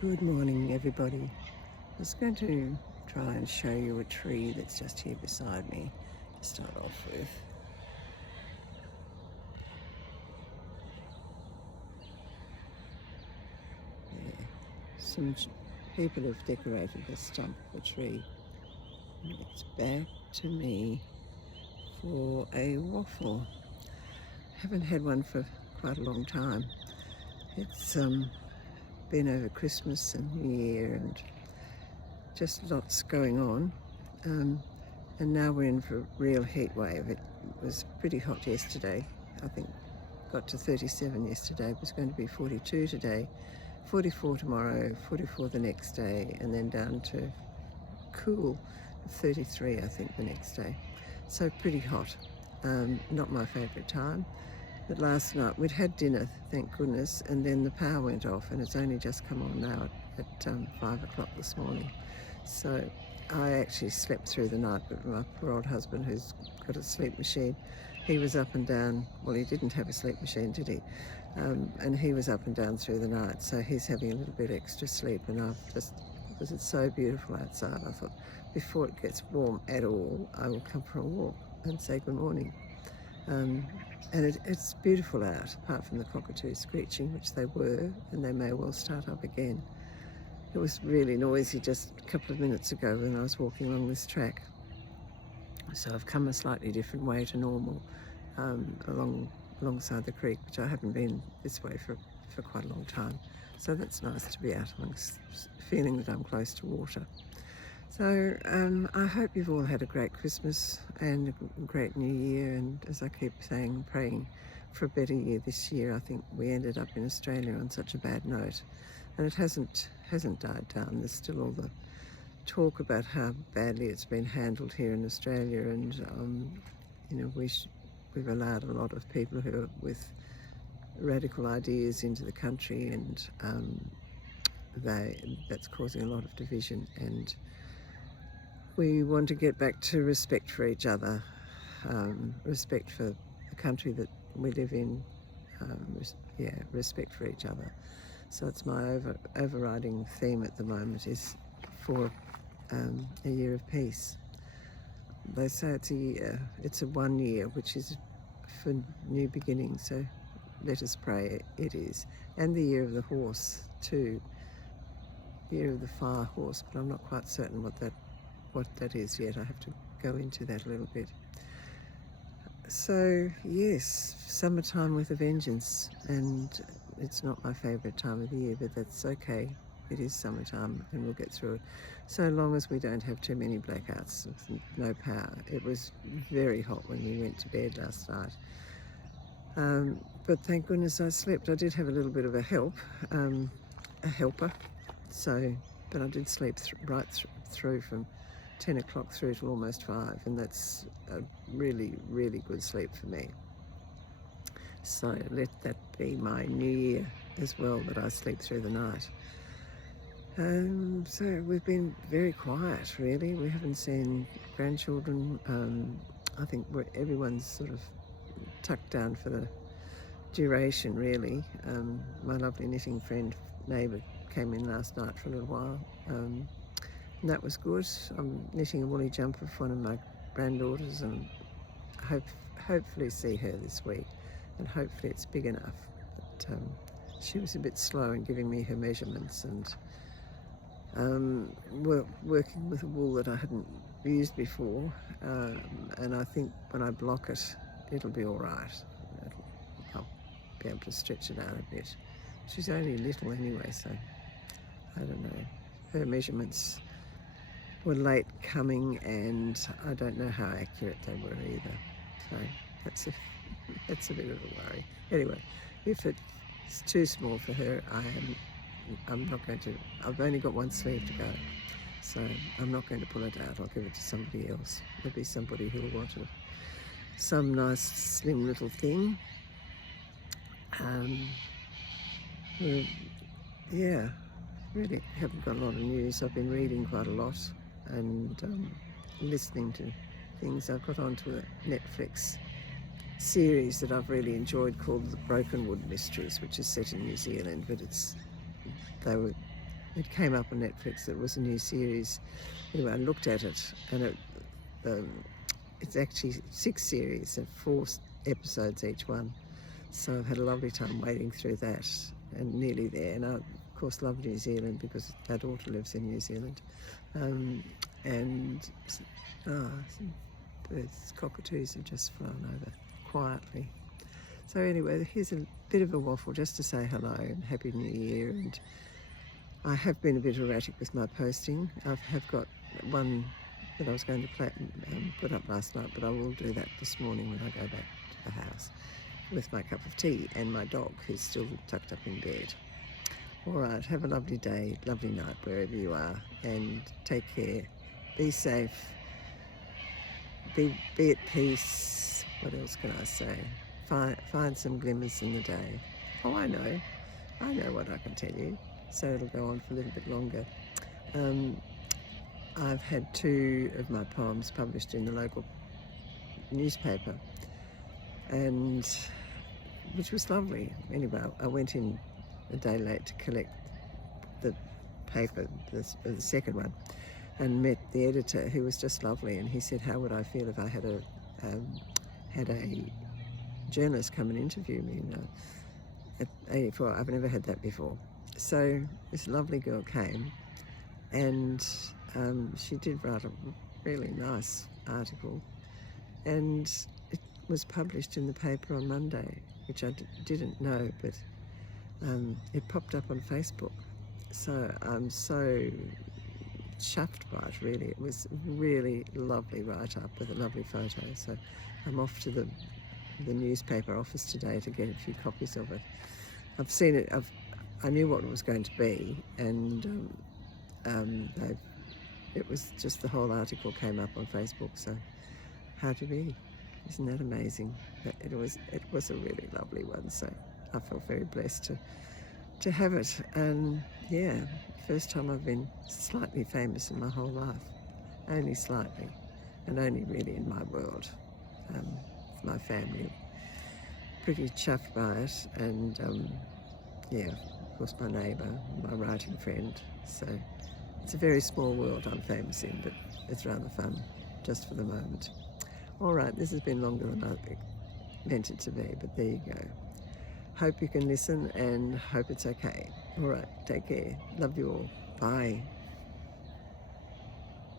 Good morning, everybody. I was going to try and show you a tree that's just here beside me to start off with. There. Some people have decorated the stump of the tree. And it's back to me for a waffle. Haven't had one for quite a long time. It's been over Christmas and New Year and just lots going on, and now we're in for a real heat wave. It was pretty hot yesterday. I think got to 37 yesterday. It was going to be 42 today, 44 tomorrow, 44 the next day, and then down to cool 33 I think the next day. So pretty hot. Not my favourite time. But last night we'd had dinner, thank goodness, and then the power went off, and it's only just come on now at 5 o'clock this morning. So I actually slept through the night, but my poor old husband, who's got a sleep machine, he was up and down. Well, he didn't have a sleep machine, did he? And he was up and down through the night, so he's having a little bit extra sleep, and I've just, because it's so beautiful outside, I thought before it gets warm at all, I will come for a walk and say good morning. And it's beautiful out, apart from the cockatoos screeching, which they were, and they may well start up again. It was really noisy just a couple of minutes ago when I was walking along this track. So I've come a slightly different way to normal, alongside the creek, which I haven't been this way for quite a long time. So that's nice to be out amongst, feeling that I'm close to water. So I hope you've all had a great Christmas and a great New Year, and as I keep saying, praying for a better year this year. I think we ended up in Australia on such a bad note, and it hasn't died down. There's still all the talk about how badly it's been handled here in Australia, and we've allowed a lot of people who are with radical ideas into the country, and that's causing a lot of division. And we want to get back to respect for each other, respect for the country that we live in, respect for each other. So it's my overriding theme at the moment, is for a year of peace. They say it's a 1 year, which is for new beginnings, so let us pray it is. And the year of the horse too, year of the fire horse, but I'm not quite certain what that is yet. I have to go into that a little bit. So yes, summertime with a vengeance, and it's not my favourite time of the year, but that's okay. It is summertime and we'll get through it, so long as we don't have too many blackouts with no power. It was very hot when we went to bed last night, but thank goodness I slept. I did have a little bit of a helper, but I did sleep right through from 10 o'clock through to almost 5, and that's a really, really good sleep for me. So let that be my new year as well, that I sleep through the night. So we've been very quiet, really. We haven't seen grandchildren. I think everyone's sort of tucked down for the duration, really. My lovely knitting friend, neighbour, came in last night for a little while. And that was good. I'm knitting a woolly jumper for one of my granddaughters, and hopefully see her this week, and hopefully it's big enough. But she was a bit slow in giving me her measurements, and working with a wool that I hadn't used before, and I think when I block it, it'll be all right. I'll be able to stretch it out a bit. She's only little anyway, so I don't know. Her measurements were late coming, and I don't know how accurate they were either. So that's a bit of a worry. Anyway, if it's too small for her, I'm not going to. I've only got one sleeve to go, so I'm not going to pull it out. I'll give it to somebody else. There'll be somebody who will want some nice slim little thing. Really haven't got a lot of news. I've been reading quite a lot and listening to things. I've got onto a Netflix series that I've really enjoyed called The Broken Wood Mysteries, which is set in New Zealand, but they were it came up on Netflix. It was a new series. Anyway, I looked at it, and it's actually 6 series and 4 episodes each one. So I've had a lovely time wading through that, and nearly there. And I, of course, love New Zealand because our daughter lives in New Zealand. And some birds, cockatoos have just flown over quietly. So anyway, here's a bit of a waffle just to say hello and Happy New Year. And I have been a bit erratic with my posting. I have got one that I was going to put up last night, but I will do that this morning when I go back to the house with my cup of tea and my dog, who's still tucked up in bed. All right, have a lovely day, lovely night wherever you are, and take care. Be safe. Be at peace. What else can I say? Find some glimmers in the day. Oh, I know what I can tell you. So it'll go on for a little bit longer. I've had 2 of my poems published in the local newspaper, and which was lovely. Anyway, I went in a day late to collect the paper, the second one, and met the editor, who was just lovely. And he said, "How would I feel if I had a journalist come and interview me?" At 84, I've never had that before. So this lovely girl came, and she did write a really nice article, and it was published in the paper on Monday, which I didn't know, but it popped up on Facebook. So I'm so chuffed by it, really. It was a really lovely write-up with a lovely photo. So I'm off to the newspaper office today to get a few copies of it. I've seen it, I knew what it was going to be, and it was just the whole article came up on Facebook, so how to be. Isn't that amazing? It was a really lovely one, so I felt very blessed to have it. And yeah, first time I've been slightly famous in my whole life, only slightly, and only really in my world, my family. Pretty chuffed by it, and yeah, of course my neighbour, my writing friend. So it's a very small world I'm famous in, but it's rather fun, just for the moment. All right, this has been longer than I meant it to be, but there you go. Hope you can listen, and hope it's okay. All right, take care. Love you all. Bye.